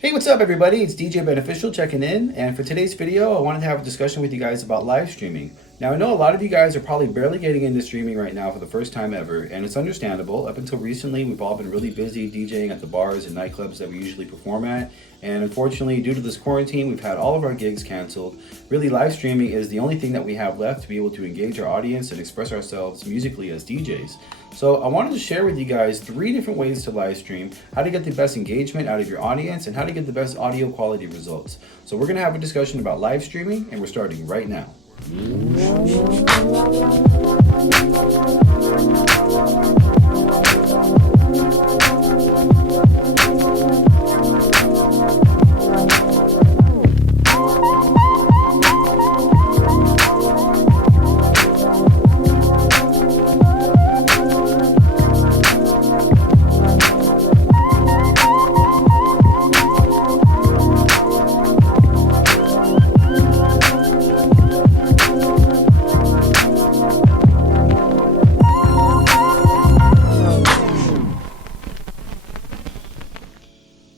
Hey, what's up, everybody? It's DJ Beneficial checking in, and for today's video, I wanted to have a discussion with you guys about live streaming. Now, I know a lot of you guys are probably barely getting into streaming right now for the first time ever, and it's understandable. Up until recently, we've all been really busy DJing at the bars and nightclubs that we usually perform at, and unfortunately, due to this quarantine, we've had all of our gigs canceled. Really, live streaming is the only thing that we have left to be able to engage our audience and express ourselves musically as DJs. So I wanted to share with you guys 3 different ways to live stream, how to get the best engagement out of your audience, and how to get the best audio quality results. So we're going to have a discussion about live streaming, and we're starting right now.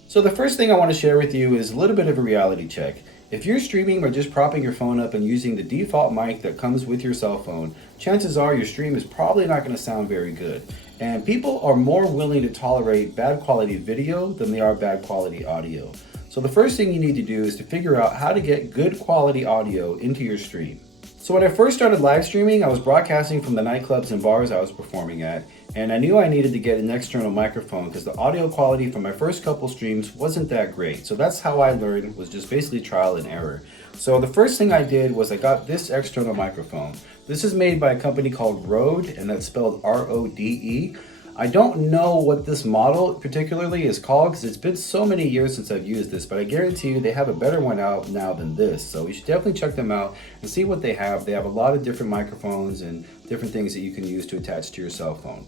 So the first thing I want to share with you is a little bit of a reality check. If you're streaming by just propping your phone up and using the default mic that comes with your cell phone, chances are your stream is probably not going to sound very good. And people are more willing to tolerate bad quality video than they are bad quality audio. So the first thing you need to do is to figure out how to get good quality audio into your stream. So when I first started live streaming, I was broadcasting from the nightclubs and bars I was performing at, and I knew I needed to get an external microphone because the audio quality from my first couple streams wasn't that great. So that's how I learned, was just basically trial and error. So the first thing I did was I got this external microphone. This is made by a company called Rode, and that's spelled R-O-D-E. I don't know what this model particularly is called because it's been so many years since I've used this, but I guarantee you they have a better one out now than this. So you should definitely check them out and see what they have. They have a lot of different microphones and different things that you can use to attach to your cell phone.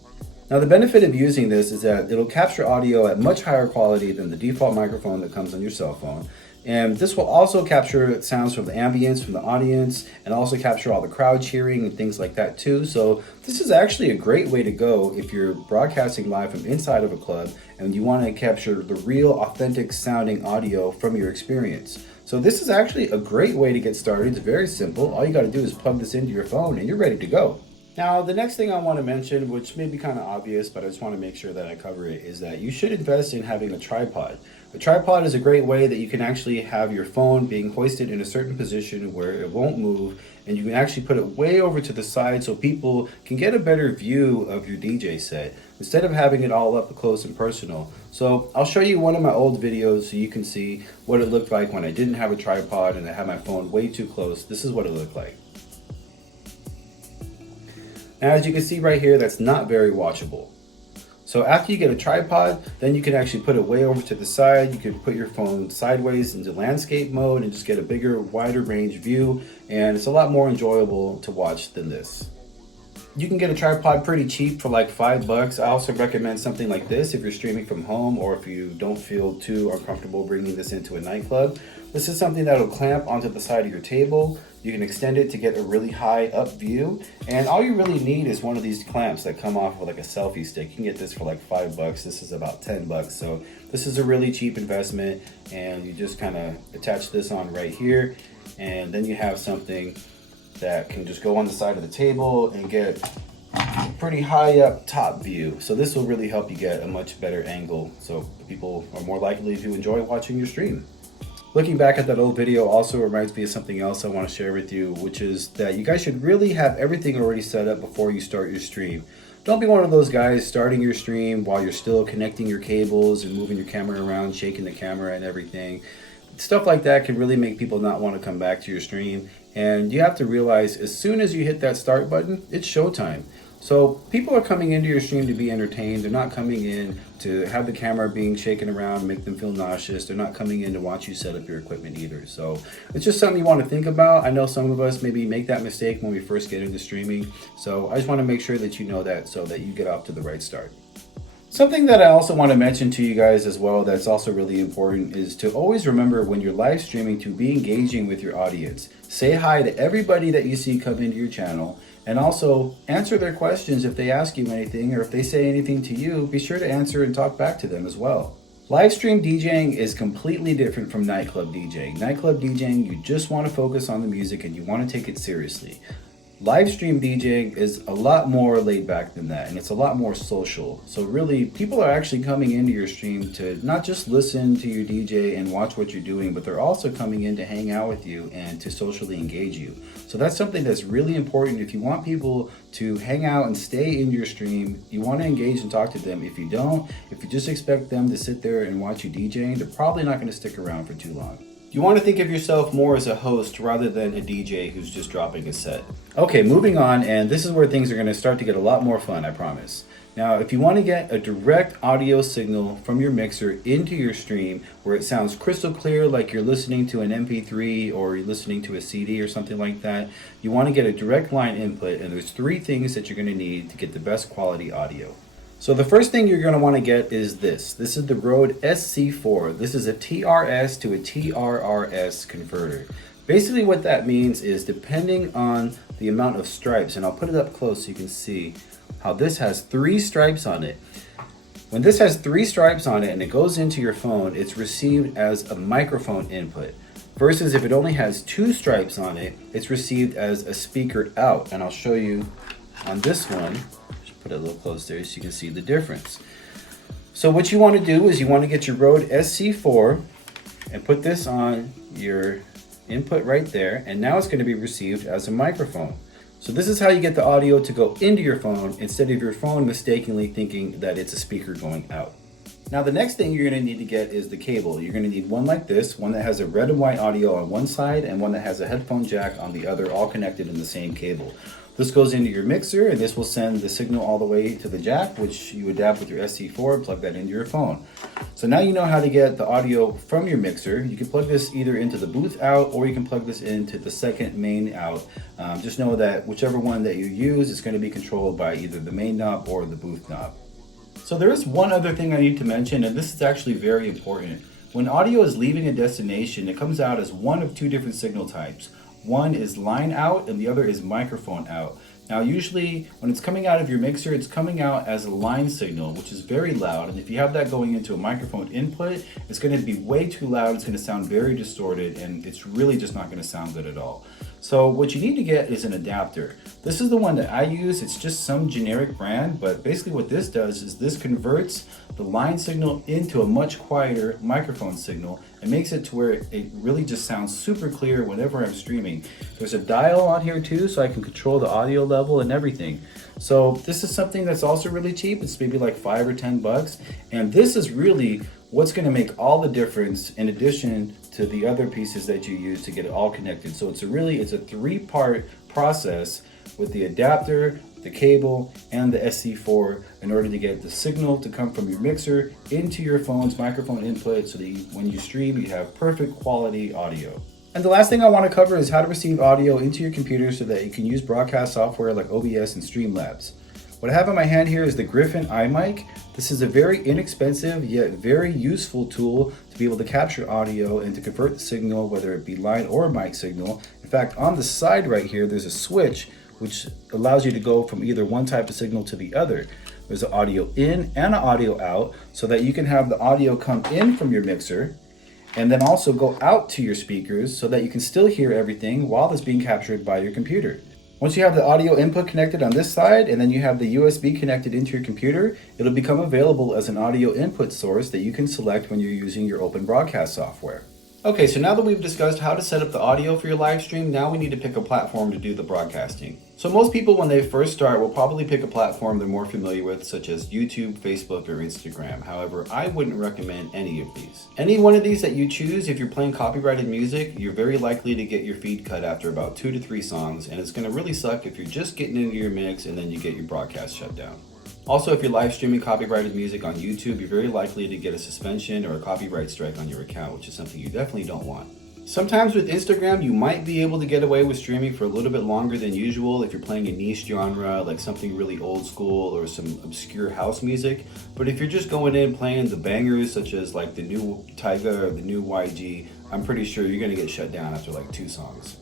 Now the benefit of using this is that it'll capture audio at much higher quality than the default microphone that comes on your cell phone. And this will also capture sounds from the ambience from the audience and also capture all the crowd cheering and things like that too. So this is actually a great way to go if you're broadcasting live from inside of a club and you want to capture the real authentic sounding audio from your experience. So this is actually a great way to get started. It's very simple. All you got to do is plug this into your phone and you're ready to go. Now, the next thing I want to mention, which may be kind of obvious, but I just want to make sure that I cover it, is that you should invest in having a tripod. A tripod is a great way that you can actually have your phone being hoisted in a certain position where it won't move, and you can actually put it way over to the side so people can get a better view of your DJ set instead of having it all up close and personal. So I'll show you one of my old videos so you can see what it looked like when I didn't have a tripod and I had my phone way too close. This is what it looked like. Now, as you can see right here, that's not very watchable. So after you get a tripod, then you can actually put it way over to the side. You can put your phone sideways into landscape mode and just get a bigger, wider range view. And it's a lot more enjoyable to watch than this. You can get a tripod pretty cheap for like $5. I also recommend something like this if you're streaming from home or if you don't feel too uncomfortable bringing this into a nightclub. This is something that will clamp onto the side of your table. You can extend it to get a really high up view. And all you really need is one of these clamps that come off with like a selfie stick. You can get this for like $5. This is about $10. So this is a really cheap investment. And you just kind of attach this on right here. And then you have something that can just go on the side of the table and get pretty high up top view. So this will really help you get a much better angle so people are more likely to enjoy watching your stream. Looking back at that old video also reminds me of something else I want to share with you, which is that you guys should really have everything already set up before you start your stream. Don't be one of those guys starting your stream while you're still connecting your cables and moving your camera around, shaking the camera and everything. Stuff like that can really make people not want to come back to your stream. And you have to realize as soon as you hit that start button, it's showtime. So people are coming into your stream to be entertained. They're not coming in to have the camera being shaken around, make them feel nauseous. They're not coming in to watch you set up your equipment either. So it's just something you want to think about. I know some of us maybe make that mistake when we first get into streaming. So I just want to make sure that you know that so that you get off to the right start. Something that I also want to mention to you guys as well that's also really important is to always remember when you're live streaming to be engaging with your audience. Say hi to everybody that you see come into your channel, and also answer their questions if they ask you anything or if they say anything to you. Be sure to answer and talk back to them as well. Live stream DJing is completely different from nightclub DJing. Nightclub DJing, you just want to focus on the music and you want to take it seriously. Live stream DJing is a lot more laid back than that, and it's a lot more social. So really, people are actually coming into your stream to not just listen to your DJ and watch what you're doing, but they're also coming in to hang out with you and to socially engage you. So that's something that's really important. If you want people to hang out and stay in your stream, you want to engage and talk to them. If you don't, if you just expect them to sit there and watch you DJing, they're probably not going to stick around for too long. You want to think of yourself more as a host rather than a DJ who's just dropping a set. Okay, moving on, and this is where things are going to start to get a lot more fun, I promise. Now, if you want to get a direct audio signal from your mixer into your stream where it sounds crystal clear like you're listening to an MP3 or you're listening to a CD or something like that, you want to get a direct line input, and there's 3 things that you're going to need to get the best quality audio. So the first thing you're going to want to get is this. This is the Rode SC4. This is a TRS to a TRRS converter. Basically what that means is depending on the amount of stripes, and I'll put it up close so you can see how this has 3 stripes on it. When this has 3 stripes on it and it goes into your phone, it's received as a microphone input. Versus if it only has 2 stripes on it, it's received as a speaker out. And I'll show you on this one. Put it a little closer so you can see the difference. So what you want to do is you want to get your Rode SC4 and put this on your input right there, and now it's going to be received as a microphone. So this is how you get the audio to go into your phone instead of your phone mistakenly thinking that it's a speaker going out. Now the next thing you're going to need to get is the cable. You're going to need one like this, one that has a red and white audio on one side and one that has a headphone jack on the other, all connected in the same cable. This goes into your mixer, and this will send the signal all the way to the jack, which you adapt with your SC4 and plug that into your phone. So now you know how to get the audio from your mixer. You can plug this either into the booth out, or you can plug this into the second main out. Just know that whichever one that you use is going to be controlled by either the main knob or the booth knob. So there is one other thing I need to mention, and this is actually very important. When audio is leaving a destination, it comes out as one of 2 different signal types. One is line out and the other is microphone out. Now usually when it's coming out of your mixer, it's coming out as a line signal, which is very loud. And if you have that going into a microphone input, it's going to be way too loud. It's going to sound very distorted, and it's really just not going to sound good at all. So what you need to get is an adapter. This is the one that I use. It's just some generic brand, but basically what this does is this converts the line signal into a much quieter microphone signal and makes it to where it really just sounds super clear whenever I'm streaming. There's a dial on here too, so I can control the audio level and everything. So this is something that's also really cheap. It's maybe like $5 or $10, and this is really what's going to make all the difference in addition to the other pieces that you use to get it all connected. So it's a 3-part process with the adapter, the cable, and the SC4 in order to get the signal to come from your mixer into your phone's microphone input so that when you stream, you have perfect quality audio. And the last thing I want to cover is how to receive audio into your computer so that you can use broadcast software like OBS and Streamlabs. What I have in my hand here is the Griffin iMic. This is a very inexpensive yet very useful tool to be able to capture audio and to convert the signal, whether it be line or mic signal. In fact, on the side right here, there's a switch which allows you to go from either one type of signal to the other. There's an audio in and an audio out so that you can have the audio come in from your mixer and then also go out to your speakers so that you can still hear everything while it's being captured by your computer. Once you have the audio input connected on this side and then you have the USB connected into your computer, it'll become available as an audio input source that you can select when you're using your open broadcast software. Okay, so now that we've discussed how to set up the audio for your live stream, now we need to pick a platform to do the broadcasting. So most people when they first start will probably pick a platform they're more familiar with, such as YouTube, Facebook, or Instagram. However, I wouldn't recommend any of these. Any one of these that you choose, if you're playing copyrighted music, you're very likely to get your feed cut after about 2 to 3 songs, and it's going to really suck if you're just getting into your mix and then you get your broadcast shut down. Also, if you're live streaming copyrighted music on YouTube, you're very likely to get a suspension or a copyright strike on your account, which is something you definitely don't want. Sometimes with Instagram, you might be able to get away with streaming for a little bit longer than usual if you're playing a niche genre, like something really old school or some obscure house music. But if you're just going in playing the bangers, such as like the new Tyga or the new YG, I'm pretty sure you're going to get shut down after like 2 songs.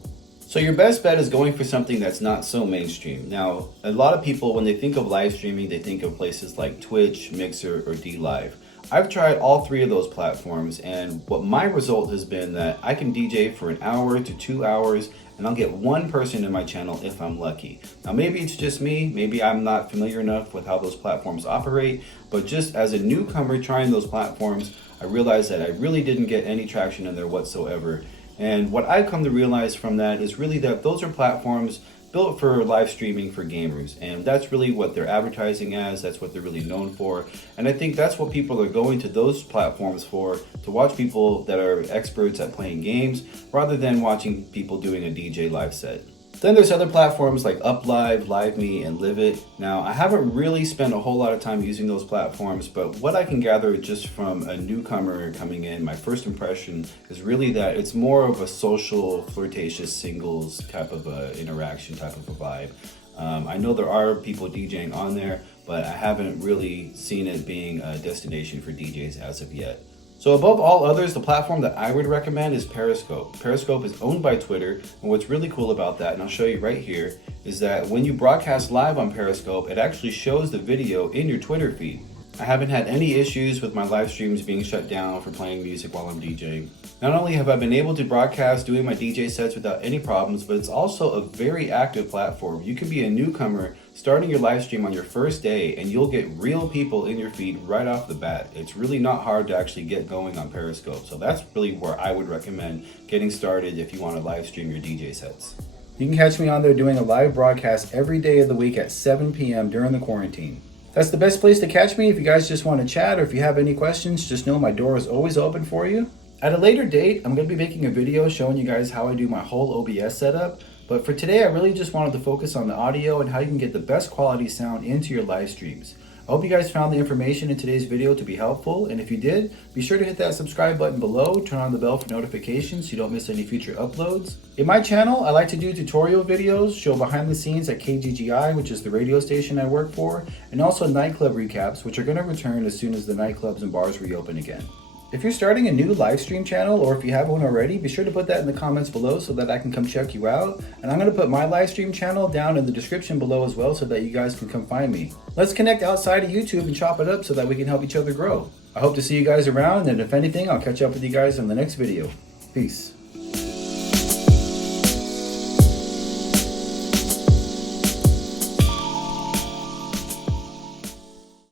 So your best bet is going for something that's not so mainstream. Now, a lot of people, when they think of live streaming, they think of places like Twitch, Mixer, or DLive. I've tried all three of those platforms, and what my result has been that I can DJ for an hour to 2 hours, and I'll get one person in my channel if I'm lucky. Now maybe it's just me, maybe I'm not familiar enough with how those platforms operate, but just as a newcomer trying those platforms, I realized that I really didn't get any traction in there whatsoever. And what I've come to realize from that is really that those are platforms built for live streaming for gamers, and that's really what they're advertising as, that's what they're really known for, and I think that's what people are going to those platforms for, to watch people that are experts at playing games rather than watching people doing a DJ live set. Then there's other platforms like UpLive, LiveMe, and Liveit. Now, I haven't really spent a whole lot of time using those platforms, but what I can gather just from a newcomer coming in, my first impression is really that it's more of a social, flirtatious singles type of interaction, type of a vibe. I know there are people DJing on there, but I haven't really seen it being a destination for DJs as of yet. So above all others, the platform that I would recommend is Periscope. Periscope is owned by Twitter, and what's really cool about that, and I'll show you right here, is that when you broadcast live on Periscope, it actually shows the video in your Twitter feed. I haven't had any issues with my live streams being shut down for playing music while I'm DJing. Not only have I been able to broadcast doing my DJ sets without any problems, but it's also a very active platform. You can be a newcomer starting your live stream on your first day, and you'll get real people in your feed right off the bat. It's really not hard to actually get going on Periscope, so that's really where I would recommend getting started if you want to live stream your DJ sets. You can catch me on there doing a live broadcast every day of the week at 7 p.m. during the quarantine. That's the best place to catch me if you guys just want to chat, or if you have any questions, just know my door is always open for you. At a later date, I'm going to be making a video showing you guys how I do my whole OBS setup, but for today I really just wanted to focus on the audio and how you can get the best quality sound into your live streams. I hope you guys found the information in today's video to be helpful, and if you did, be sure to hit that subscribe button below, turn on the bell for notifications so you don't miss any future uploads. In my channel, I like to do tutorial videos, show behind the scenes at KGGI, which is the radio station I work for, and also nightclub recaps, which are going to return as soon as the nightclubs and bars reopen again. If you're starting a new live stream channel, or if you have one already, be sure to put that in the comments below so that I can come check you out. And I'm going to put my live stream channel down in the description below as well so that you guys can come find me. Let's connect outside of YouTube and chop it up so that we can help each other grow. I hope to see you guys around, and if anything, I'll catch up with you guys in the next video. Peace.